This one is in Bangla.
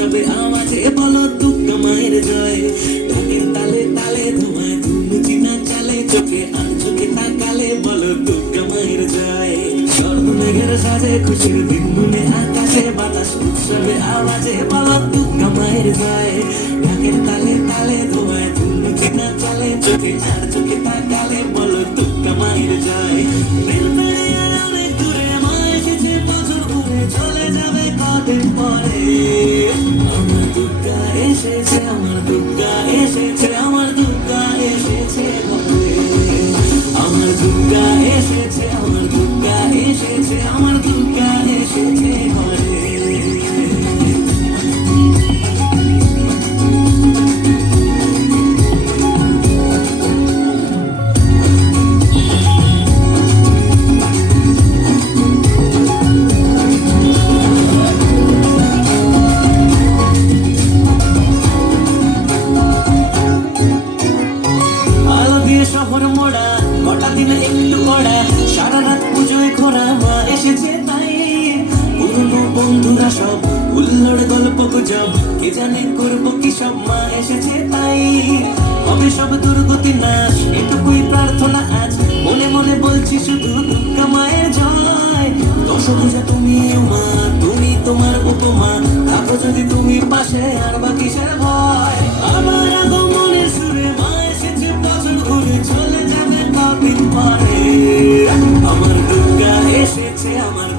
উৎসবে আওয়াজে বলো দুর্গা মায়ের জয়। ঢাকের তালে তালে ধোঁয়ায় ধুনুচি না চালে, চোখে আর চোখে তাকালে বলো দুর্গা মায়ের জয়। শরৎ মেঘের সাজে খুশির দিন মনে আকাশে বাতাস উৎসবে আওয়াজে বলো দুর্গা মায়ের জয়। ঢাকের তালে তালে ধোঁয়ায় ধুনুচি না চালে, চোখে আর চোখে তাকালে বলো দুর্গা মায়ের জয়। রেল পেরিয়ে অনেক দূরে মা এসেছে বছর ঘুরে, চলে যাবে কদিন পরে। আমার দুর্গা এসেছে, আমার দুর্গা এসেছে, আমার দুর্গা এসেছে ঘরে। আমার দুর্গা এসেছে, আমার দুর্গা এসেছে, আমার দুর্গা এসেছে ঘরে। শহর মোড়া কটা দিনে একটু কড়া, সারা রাত পুজোয় ঘোরা মা এসেছে তাই। পুরনো বন্ধুরা সব হুল্লোড় গল্প গুজব, কে জানে করবো কি সব, মা এসেছে তাই। হবে সব দুর্গতি নাশ, এটুকুই প্রার্থনা আজ, মনে মনে বলছি শুধু দুর্গা মায়ের জয়। দশভুজা তুমি মা, তুমি তোমার উপমা, থাকো যদি তুমি পাশে আর বা কিসের ভয়। আবার আগমনের সুরে মা এসেছে বছর ঘুরে, চলে যাবে কদিন পরে। আমার দুর্গা এসেছে, আমার